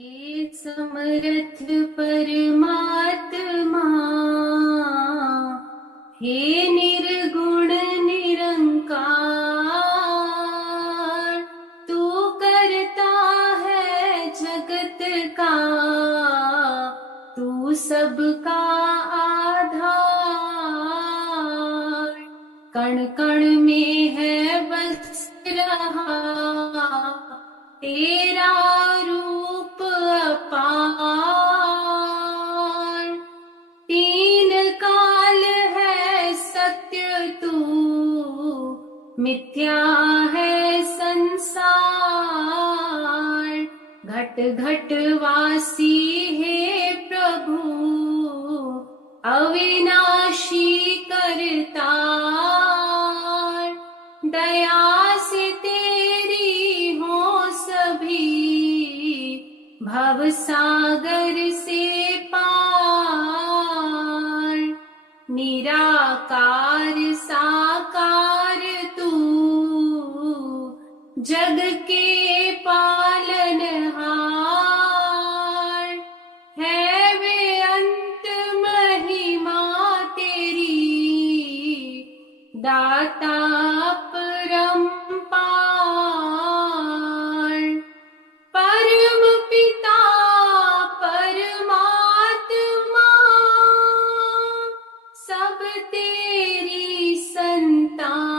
हे समर्थ परमात्मा, हे निर्गुण निरंकार, तू करता है जगत का, तू सबका आधार। कण कण में है बस रहा तेरा रूप अपार। तीन काल है सत्य तू, मिथ्या है संसार। घट घट वासी हे प्रभु, अविनाशी करतार। दया से तेरी हो सभी, भव सागर से पार। निराकार साकार तू, जग के पालनहार। है बेअंत महिमा तेरी, दाता परम्पार। परम पिता परमात्मा, सब तेरी संतान।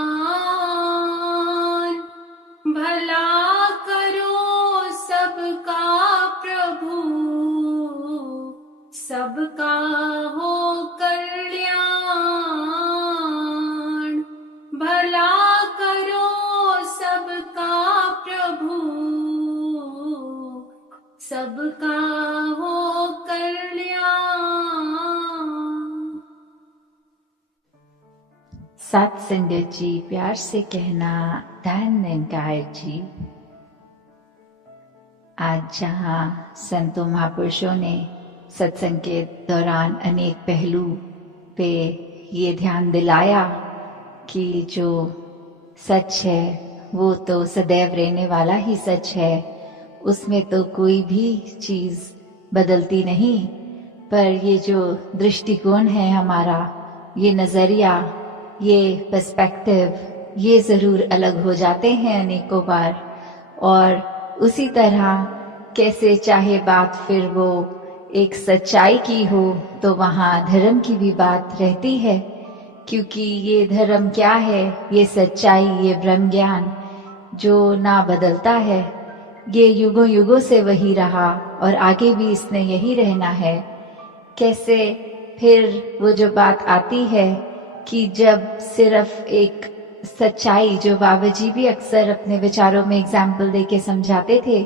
भला करो सबका प्रभु, सबका हो कल्याण। भला करो सबका प्रभु, सबका हो कल्याण। सत्संगत जी, प्यार से कहना धन निरंकार जी। आज जहाँ संतों महापुरुषों ने सत्संग के दौरान अनेक पहलू पे ये ध्यान दिलाया कि जो सच है वो तो सदैव रहने वाला ही सच है, उसमें तो कोई भी चीज बदलती नहीं। पर ये जो दृष्टिकोण है हमारा, ये नजरिया, ये पर्सपेक्टिव, ये जरूर अलग हो जाते हैं अनेकों बार। और उसी तरह कैसे चाहे बात फिर वो एक सच्चाई की हो, तो वहाँ धर्म की भी बात रहती है। क्योंकि ये धर्म क्या है, ये सच्चाई, ये ब्रह्म ज्ञान जो ना बदलता है, ये युगों युगों से वही रहा और आगे भी इसने यही रहना है। कैसे फिर वो जो बात आती है कि जब सिर्फ एक सच्चाई, जो बाबा जी भी अक्सर अपने विचारों में एग्जाम्पल देके समझाते थे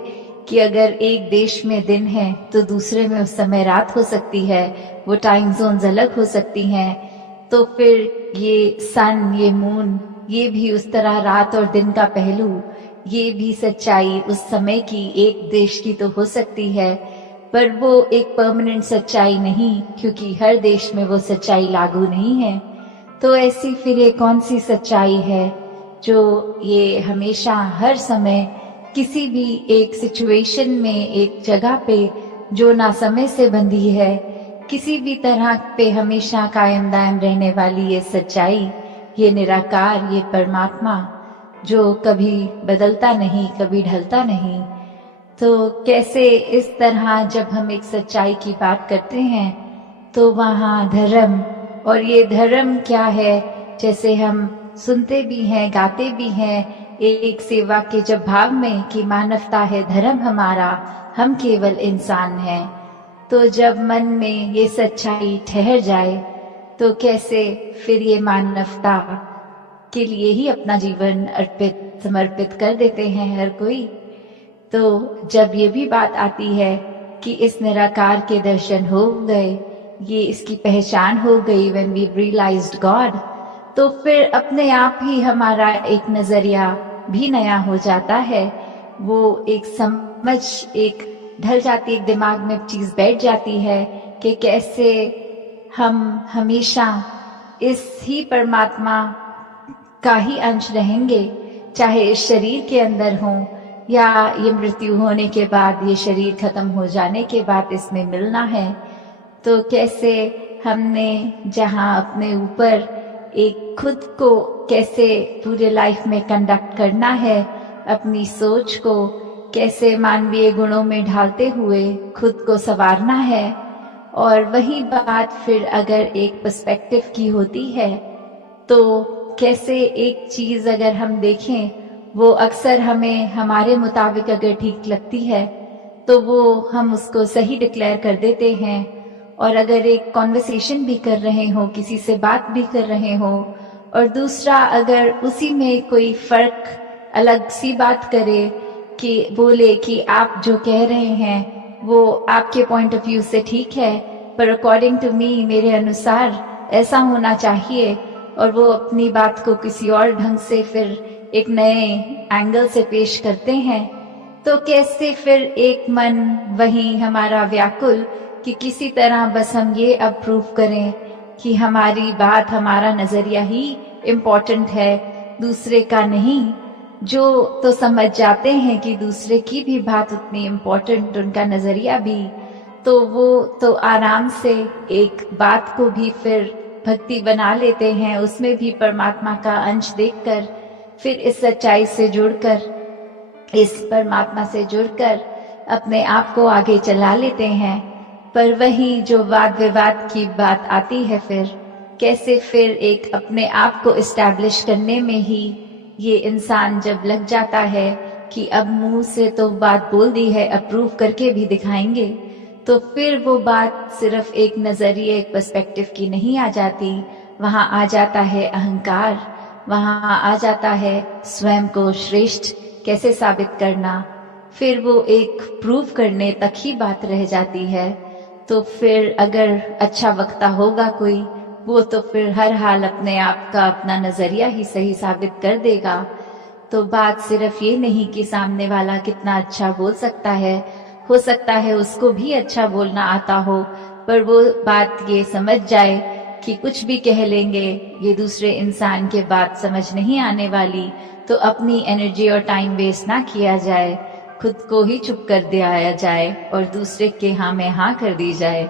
कि अगर एक देश में दिन है तो दूसरे में उस समय रात हो सकती है, वो टाइम जोन्स अलग हो सकती हैं। तो फिर ये सन, ये मून, ये भी उस तरह रात और दिन का पहलू, ये भी सच्चाई उस समय की एक देश की तो हो सकती है, पर वो एक परमानेंट सच्चाई नहीं, क्योंकि हर देश में वो सच्चाई लागू नहीं है। तो ऐसी फिर ये कौन सी सच्चाई है जो ये हमेशा हर समय किसी भी एक सिचुएशन में, एक जगह पे जो ना समय से बंधी है, किसी भी तरह पे हमेशा कायम दायम रहने वाली ये सच्चाई, ये निराकार, ये परमात्मा जो कभी बदलता नहीं, कभी ढलता नहीं। तो कैसे इस तरह जब हम एक सच्चाई की बात करते हैं तो वहाँ धर्म, और ये धर्म क्या है, जैसे हम सुनते भी हैं, गाते भी हैं एक सेवा के जब भाव में कि मानवता है धर्म हमारा, हम केवल इंसान हैं। तो जब मन में ये सच्चाई ठहर जाए तो कैसे फिर ये मानवता के लिए ही अपना जीवन अर्पित, समर्पित कर देते हैं हर कोई। तो जब ये भी बात आती है कि इस निराकार के दर्शन हो गए, ये इसकी पहचान हो गई, when we realized God, तो फिर अपने आप ही हमारा एक नजरिया भी नया हो जाता है। वो एक समझ एक ढल जाती, एक दिमाग में चीज बैठ जाती है कि कैसे हम हमेशा इस ही परमात्मा का ही अंश रहेंगे, चाहे इस शरीर के अंदर हो या ये मृत्यु होने के बाद, ये शरीर खत्म हो जाने के बाद इसमें मिलना है। तो कैसे हमने जहाँ अपने ऊपर एक खुद को कैसे पूरे लाइफ में कंडक्ट करना है, अपनी सोच को कैसे मानवीय गुणों में ढालते हुए खुद को संवारना है। और वही बात फिर अगर एक पर्सपेक्टिव की होती है तो कैसे एक चीज अगर हम देखें वो अक्सर हमें हमारे मुताबिक अगर ठीक लगती है तो वो हम उसको सही डिक्लेयर कर देते हैं। और अगर एक कॉन्वर्सेशन भी कर रहे हो, किसी से बात भी कर रहे हो, और दूसरा अगर उसी में कोई फर्क अलग सी बात करे कि बोले कि आप जो कह रहे हैं वो आपके पॉइंट ऑफ व्यू से ठीक है, पर अकॉर्डिंग टू मी, मेरे अनुसार ऐसा होना चाहिए, और वो अपनी बात को किसी और ढंग से फिर एक नए एंगल से पेश करते हैं, तो कैसे फिर एक मन वही हमारा व्याकुल कि किसी तरह बस हम ये अब प्रूव करें कि हमारी बात, हमारा नजरिया ही इम्पोर्टेंट है, दूसरे का नहीं। जो तो समझ जाते हैं कि दूसरे की भी बात उतनी इम्पोर्टेंट, उनका नजरिया भी, तो वो तो आराम से एक बात को भी फिर भक्ति बना लेते हैं, उसमें भी परमात्मा का अंश देखकर, फिर इस सच्चाई से जुड़कर, इस परमात्मा से जुड़कर अपने आप को आगे चला लेते हैं। पर वही जो वाद विवाद की बात आती है, फिर कैसे फिर एक अपने आप को इस्टेब्लिश करने में ही ये इंसान जब लग जाता है कि अब मुंह से तो बात बोल दी है, अप्रूव करके भी दिखाएंगे, तो फिर वो बात सिर्फ एक नजरिए, एक पर्सपेक्टिव की नहीं आ जाती, वहां आ जाता है अहंकार, वहां आ जाता है स्वयं को श्रेष्ठ कैसे साबित करना, फिर वो एक प्रूव करने तक ही बात रह जाती है। तो फिर अगर अच्छा वक्ता होगा कोई, वो तो फिर हर हाल अपने आप का अपना नजरिया ही सही साबित कर देगा। तो बात सिर्फ ये नहीं कि सामने वाला कितना अच्छा बोल सकता है, हो सकता है उसको भी अच्छा बोलना आता हो, पर वो बात ये समझ जाए कि कुछ भी कह लेंगे, ये दूसरे इंसान के बात समझ नहीं आने वाली, तो अपनी एनर्जी और टाइम वेस्ट ना किया जाए, खुद को ही चुप कर दिया जाए और दूसरे के हाँ में हाँ कर दी जाए।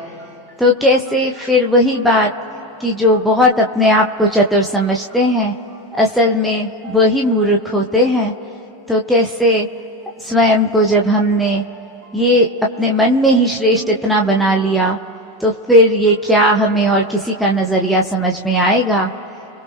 तो कैसे फिर वही बात कि जो बहुत अपने आप को चतुर समझते हैं, असल में वही मूर्ख होते हैं। तो कैसे स्वयं को जब हमने ये अपने मन में ही श्रेष्ठ इतना बना लिया, तो फिर ये क्या हमें और किसी का नजरिया समझ में आएगा।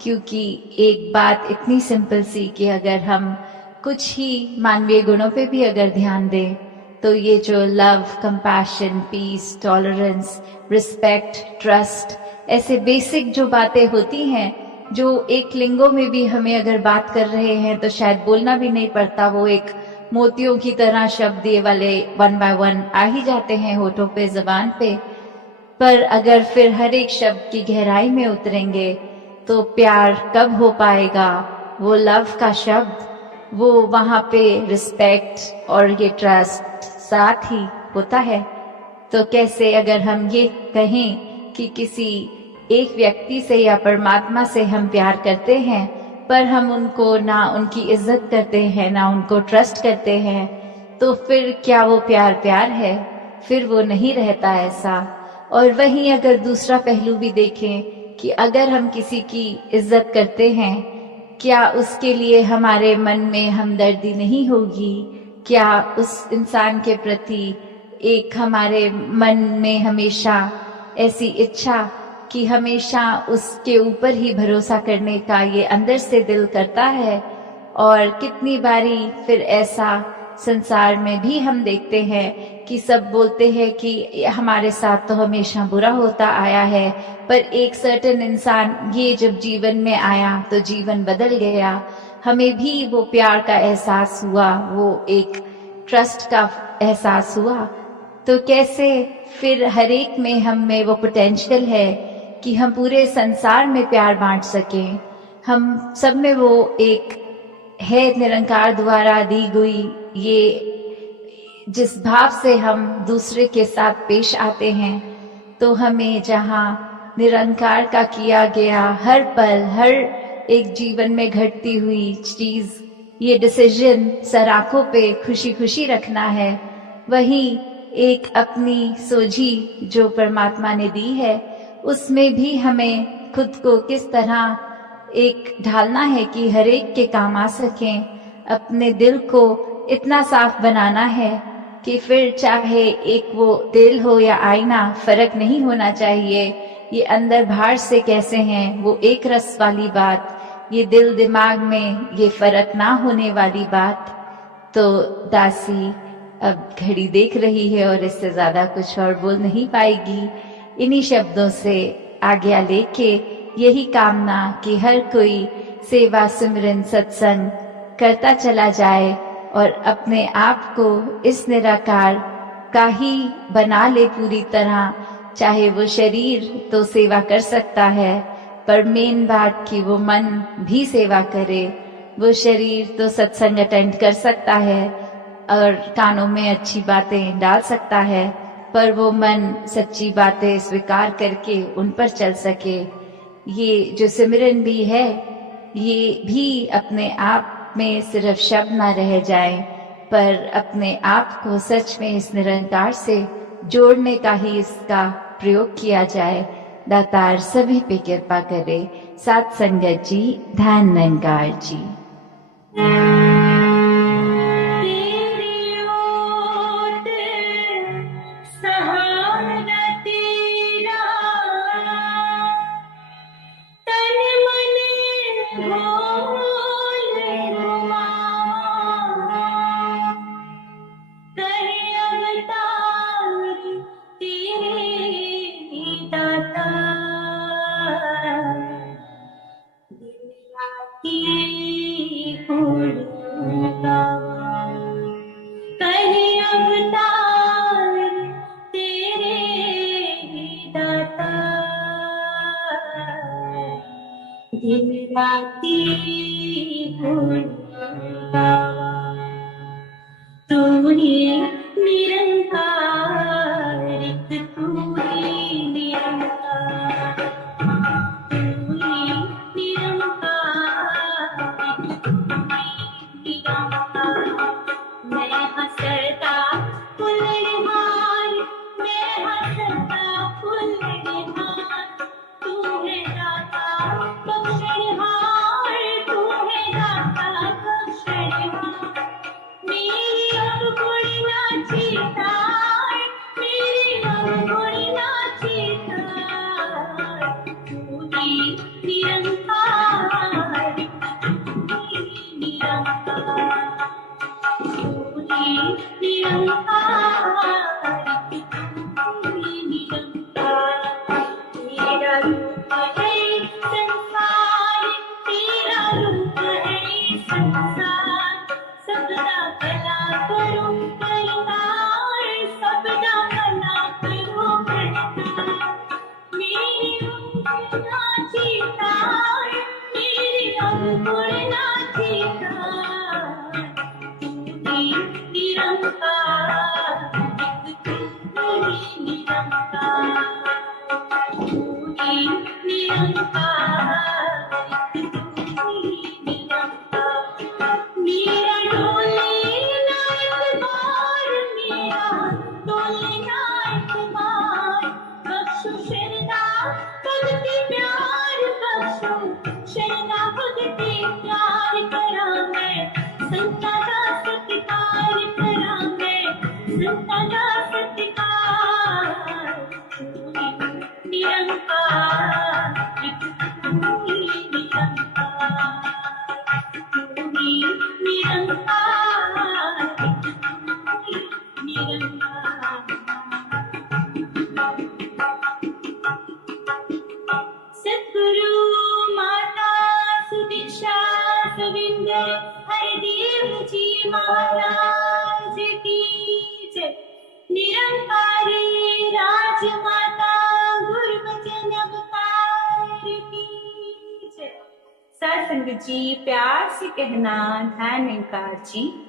क्योंकि एक बात इतनी सिंपल सी कि अगर हम कुछ ही मानवीय गुणों पे भी अगर ध्यान दें, तो ये जो love, compassion, peace, tolerance, respect, trust, ऐसे बेसिक जो बातें होती हैं, जो एक लिंगों में भी हमें अगर बात कर रहे हैं तो शायद बोलना भी नहीं पड़ता, वो एक मोतियों की तरह शब्द ये वाले 1 by 1 आ ही जाते हैं होठों पे, जबान पे। पर अगर फिर हर एक शब्द की गहराई में उतरेंगे तो प्यार कब हो पाएगा, वो लव का शब्द, वो वहां पे रिस्पेक्ट और ये ट्रस्ट साथ ही होता है। तो कैसे अगर हम ये कहें कि किसी एक व्यक्ति से या परमात्मा से हम प्यार करते हैं, पर हम उनको ना उनकी इज्जत करते हैं, ना उनको ट्रस्ट करते हैं, तो फिर क्या वो प्यार प्यार है? फिर वो नहीं रहता ऐसा। और वहीं अगर दूसरा पहलू भी देखें कि अगर हम किसी की इज्जत करते हैं, क्या उसके लिए हमारे मन में हमदर्दी नहीं होगी? क्या उस इंसान के प्रति एक हमारे मन में हमेशा ऐसी इच्छा कि हमेशा उसके ऊपर ही भरोसा करने का ये अंदर से दिल करता है? और कितनी बारी फिर ऐसा संसार में भी हम देखते हैं कि सब बोलते हैं कि हमारे साथ तो हमेशा बुरा होता आया है, पर एक सर्टेन इंसान ये जब जीवन में आया तो जीवन बदल गया, हमें भी वो प्यार का एहसास हुआ, वो एक ट्रस्ट का एहसास हुआ। तो कैसे फिर हर एक में हम में वो पोटेंशियल है कि हम पूरे संसार में प्यार बांट सकें। हम सब में वो एक है निरंकार द्वारा दी गई ये जिस भाव से हम दूसरे के साथ पेश आते हैं, तो हमें जहाँ निरंकार का किया गया हर पल, हर एक जीवन में घटती हुई चीज ये डिसीजन सर आंखों पे खुशी खुशी रखना है, वही एक अपनी सोझी जो परमात्मा ने दी है उसमें भी हमें खुद को किस तरह एक ढालना है कि हर एक के काम आ सकें। अपने दिल को इतना साफ बनाना है कि फिर चाहे एक वो दिल हो या आईना, फर्क नहीं होना चाहिए। ये अंदर बाहर से कैसे हैं वो एक रस वाली बात, ये दिल दिमाग में ये फर्क ना होने वाली बात। तो दासी अब घड़ी देख रही है और इससे ज्यादा कुछ और बोल नहीं पाएगी। इन्हीं शब्दों से आज्ञा लेके यही कामना कि हर कोई सेवा सिमरन सत्संग करता चला जाए और अपने आप को इस निराकार का ही बना ले पूरी तरह। चाहे वो शरीर तो सेवा कर सकता है, पर मेन बात कि वो मन भी सेवा करे। वो शरीर तो सत्संग अटेंड कर सकता है और कानों में अच्छी बातें डाल सकता है, पर वो मन सच्ची बातें स्वीकार करके उन पर चल सके। ये जो सिमरन भी है ये भी अपने आप में सिर्फ शब्द ना रह जाए, पर अपने आप को सच में इस निरंकार से जोड़ने का ही इसका प्रयोग किया जाए। दातार सभी पे कृपा करे। साथ संगत जी, ध्यान निरंकार जी। सत्संग जी प्यार से कहना, ध्यान निरंकार जी।